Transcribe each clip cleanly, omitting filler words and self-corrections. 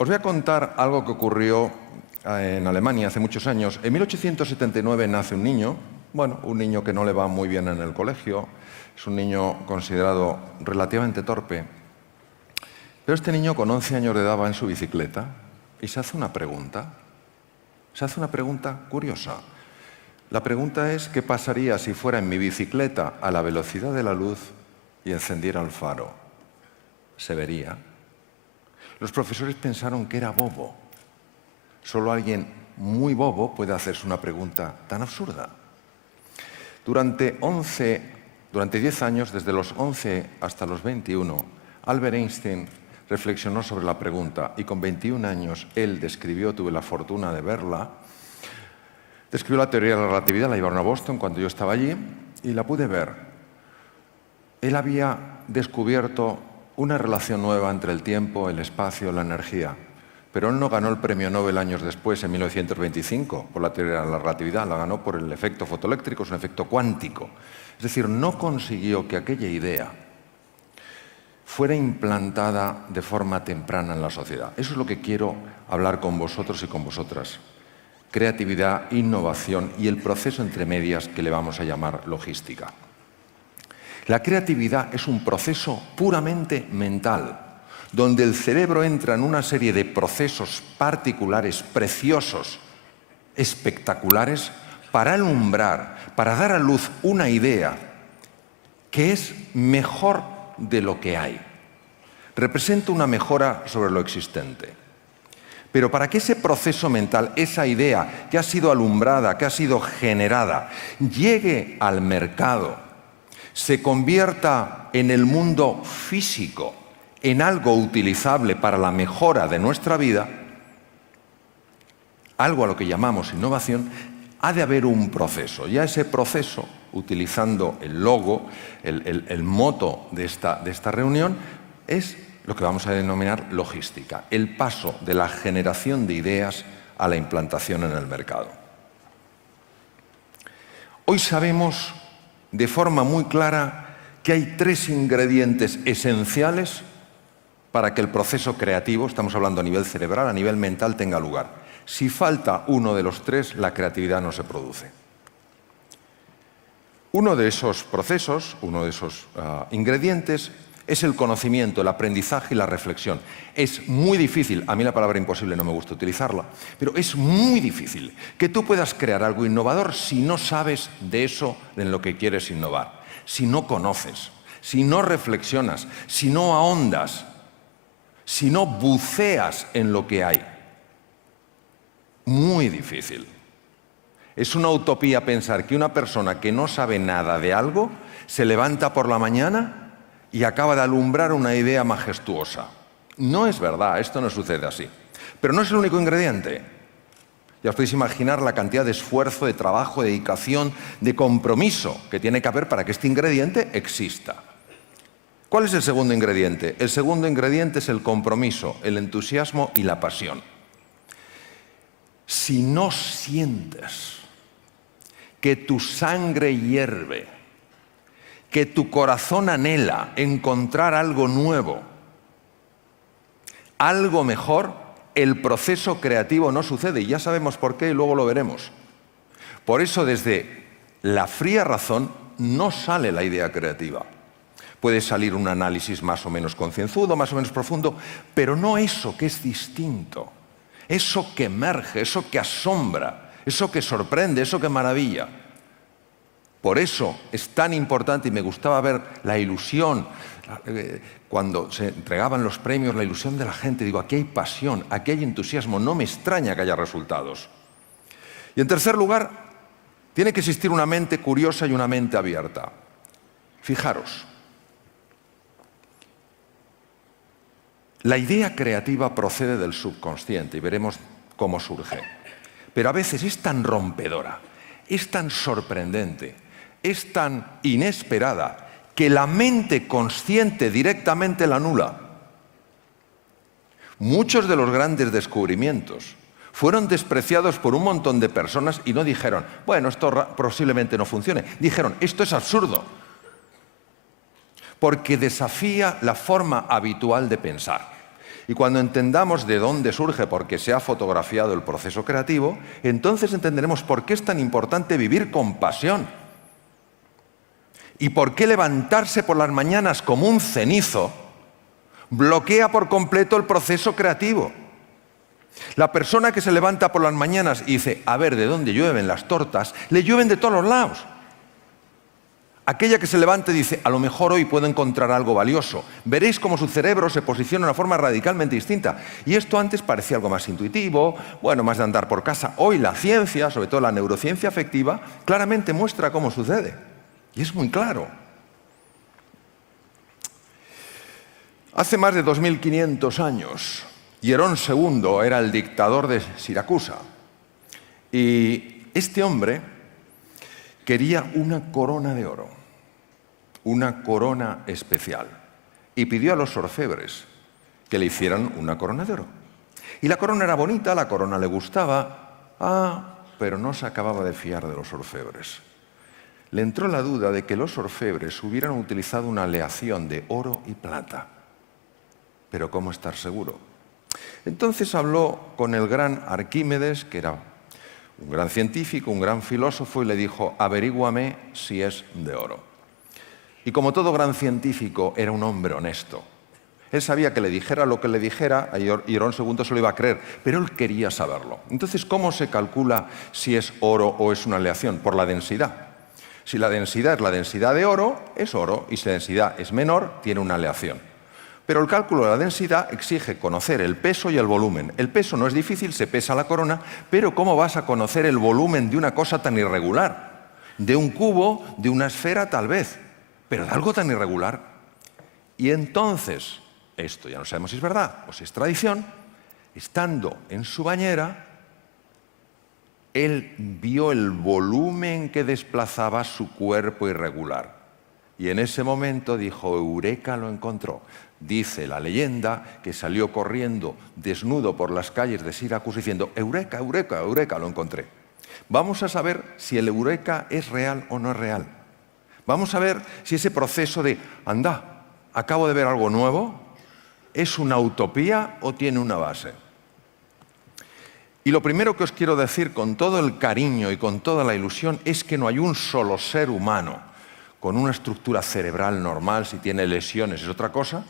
Os voy a contar algo que ocurrió en Alemania hace muchos años. En 1879 nace un niño, un niño que no le va muy bien en el colegio, es un niño considerado relativamente torpe, pero este niño con 11 años de edad va en su bicicleta y se hace una pregunta curiosa. La pregunta es, ¿qué pasaría si fuera en mi bicicleta a la velocidad de la luz y encendiera el faro? ¿Se vería? Los profesores pensaron que era bobo. Solo alguien muy bobo puede hacerse una pregunta tan absurda. Durante 10 años, desde los 11 hasta los 21, Albert Einstein reflexionó sobre la pregunta y con 21 años él describió, tuve la fortuna de verla, describió la teoría de la relatividad, la llevaron a Boston cuando yo estaba allí y la pude ver. Él había descubierto una relación nueva entre el tiempo, el espacio, la energía. Pero él no ganó el premio Nobel años después, en 1925, por la teoría de la relatividad, la ganó por el efecto fotoeléctrico, es un efecto cuántico. Es decir, no consiguió que aquella idea fuera implantada de forma temprana en la sociedad. Eso es lo que quiero hablar con vosotros y con vosotras. Creatividad, innovación y el proceso entre medias que le vamos a llamar logística. La creatividad es un proceso puramente mental, donde el cerebro entra en una serie de procesos particulares, preciosos, espectaculares, para alumbrar, para dar a luz una idea que es mejor de lo que hay. Representa una mejora sobre lo existente. Pero para que ese proceso mental, esa idea que ha sido alumbrada, que ha sido generada, llegue al mercado, se convierta en el mundo físico, en algo utilizable para la mejora de nuestra vida, algo a lo que llamamos innovación, ha de haber un proceso. Ya ese proceso, utilizando el logo, el moto de esta reunión, es lo que vamos a denominar logística, el paso de la generación de ideas a la implantación en el mercado. Hoy sabemos de forma muy clara que hay 3 ingredientes esenciales para que el proceso creativo, estamos hablando a nivel cerebral, a nivel mental, tenga lugar. Si falta uno de los 3, la creatividad no se produce. Uno de esos procesos, uno de esos ingredientes, es el conocimiento, el aprendizaje y la reflexión. Es muy difícil, a mí la palabra imposible no me gusta utilizarla, pero es muy difícil que tú puedas crear algo innovador si no sabes de eso en lo que quieres innovar, si no conoces, si no reflexionas, si no ahondas, si no buceas en lo que hay. Muy difícil. Es una utopía pensar que una persona que no sabe nada de algo se levanta por la mañana y acaba de alumbrar una idea majestuosa. No es verdad, esto no sucede así. Pero no es el único ingrediente. Ya os podéis imaginar la cantidad de esfuerzo, de trabajo, de dedicación, de compromiso que tiene que haber para que este ingrediente exista. ¿Cuál es el segundo ingrediente? El segundo ingrediente es el compromiso, el entusiasmo y la pasión. Si no sientes que tu sangre hierve, que tu corazón anhela encontrar algo nuevo, algo mejor, el proceso creativo no sucede. Y ya sabemos por qué y luego lo veremos. Por eso, desde la fría razón, no sale la idea creativa. Puede salir un análisis más o menos concienzudo, más o menos profundo, pero no eso que es distinto, eso que emerge, eso que asombra, eso que sorprende, eso que maravilla. Por eso es tan importante, y me gustaba ver la ilusión, cuando se entregaban los premios, la ilusión de la gente. Digo, aquí hay pasión, aquí hay entusiasmo, no me extraña que haya resultados. Y en tercer lugar, tiene que existir una mente curiosa y una mente abierta. Fijaros, la idea creativa procede del subconsciente y veremos cómo surge. Pero a veces es tan rompedora, es tan sorprendente, es tan inesperada que la mente consciente directamente la anula. Muchos de los grandes descubrimientos fueron despreciados por un montón de personas y no dijeron, bueno, esto posiblemente no funcione. Dijeron, esto es absurdo, porque desafía la forma habitual de pensar. Y cuando entendamos de dónde surge, porque se ha fotografiado el proceso creativo, entonces entenderemos por qué es tan importante vivir con pasión. Y por qué levantarse por las mañanas como un cenizo bloquea por completo el proceso creativo. La persona que se levanta por las mañanas y dice, a ver, ¿de dónde llueven las tortas? Le llueven de todos los lados. Aquella que se levanta y dice, a lo mejor hoy puedo encontrar algo valioso. Veréis cómo su cerebro se posiciona de una forma radicalmente distinta. Y esto antes parecía algo más intuitivo, bueno, más de andar por casa. Hoy la ciencia, sobre todo la neurociencia afectiva, claramente muestra cómo sucede. Y es muy claro. Hace más de 2500 años, Hierón II era el dictador de Siracusa. Y este hombre quería una corona de oro, una corona especial, y pidió a los orfebres que le hicieran una corona de oro. Y la corona era bonita, la corona le gustaba, pero no se acababa de fiar de los orfebres. Le entró la duda de que los orfebres hubieran utilizado una aleación de oro y plata. Pero ¿cómo estar seguro? Entonces habló con el gran Arquímedes, que era un gran científico, un gran filósofo, y le dijo, averíguame si es de oro. Y como todo gran científico, era un hombre honesto. Él sabía que le dijera lo que le dijera, a Hierón II se lo iba a creer, pero él quería saberlo. Entonces, ¿cómo se calcula si es oro o es una aleación? Por la densidad. Si la densidad es la densidad de oro, es oro, y si la densidad es menor, tiene una aleación. Pero el cálculo de la densidad exige conocer el peso y el volumen. El peso no es difícil, se pesa la corona, pero ¿cómo vas a conocer el volumen de una cosa tan irregular? De un cubo, de una esfera, tal vez, pero de algo tan irregular. Y entonces, esto ya no sabemos si es verdad o si es tradición, estando en su bañera, él vio el volumen que desplazaba su cuerpo irregular. Y en ese momento dijo, eureka, lo encontró. Dice la leyenda que salió corriendo desnudo por las calles de Siracusa diciendo, eureka, eureka, eureka, lo encontré. Vamos a saber si el eureka es real o no es real. Vamos a ver si ese proceso de, anda, acabo de ver algo nuevo, ¿es una utopía o tiene una base? Y lo primero que os quiero decir con todo el cariño y con toda la ilusión es que no hay un solo ser humano con una estructura cerebral normal, si tiene lesiones es otra cosa,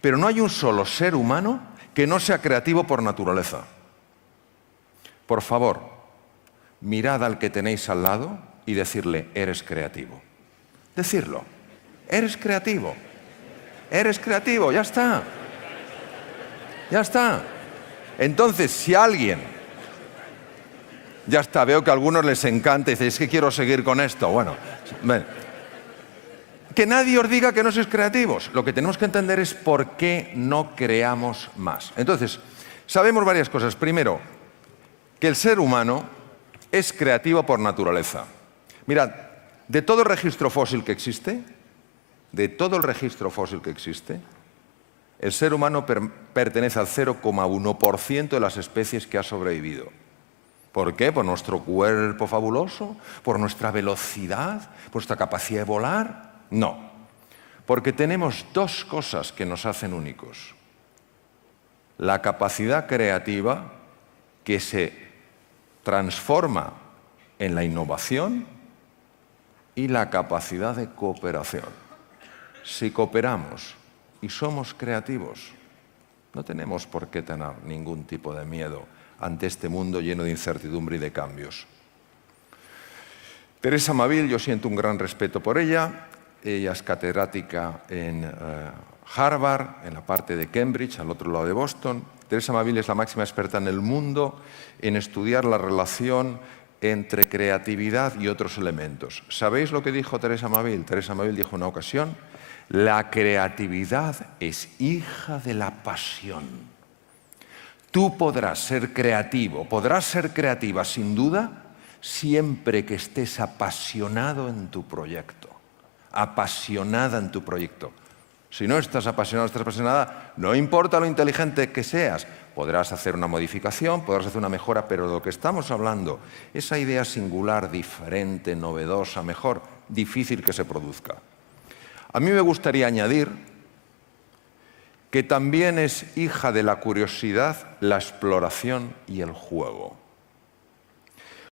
pero no hay un solo ser humano que no sea creativo por naturaleza. Por favor, mirad al que tenéis al lado y decirle, eres creativo. Decirlo, eres creativo, ya está. Ya está. Entonces, si alguien, ya está, veo que a algunos les encanta y dicen, es que quiero seguir con esto. Bueno, que nadie os diga que no sois creativos. Lo que tenemos que entender es por qué no creamos más. Entonces, sabemos varias cosas. Primero, que el ser humano es creativo por naturaleza. Mirad, de todo el registro fósil que existe, el ser humano pertenece al 0,1% de las especies que ha sobrevivido. ¿Por qué? ¿Por nuestro cuerpo fabuloso? ¿Por nuestra velocidad? ¿Por nuestra capacidad de volar? No. Porque tenemos dos cosas que nos hacen únicos. La capacidad creativa, que se transforma en la innovación, y la capacidad de cooperación. Si cooperamos y somos creativos, no tenemos por qué tener ningún tipo de miedo ante este mundo lleno de incertidumbre y de cambios. Teresa Maville, yo siento un gran respeto por ella. Ella es catedrática en Harvard, en la parte de Cambridge, al otro lado de Boston. Teresa Maville es la máxima experta en el mundo en estudiar la relación entre creatividad y otros elementos. ¿Sabéis lo que dijo Teresa Maville? Teresa Maville dijo en una ocasión, la creatividad es hija de la pasión. Tú podrás ser creativo, podrás ser creativa sin duda, siempre que estés apasionado en tu proyecto, apasionada en tu proyecto. Si no estás apasionado, estás apasionada, no importa lo inteligente que seas, podrás hacer una modificación, podrás hacer una mejora, pero de lo que estamos hablando, esa idea singular, diferente, novedosa, mejor, difícil que se produzca. A mí me gustaría añadir que también es hija de la curiosidad, la exploración y el juego.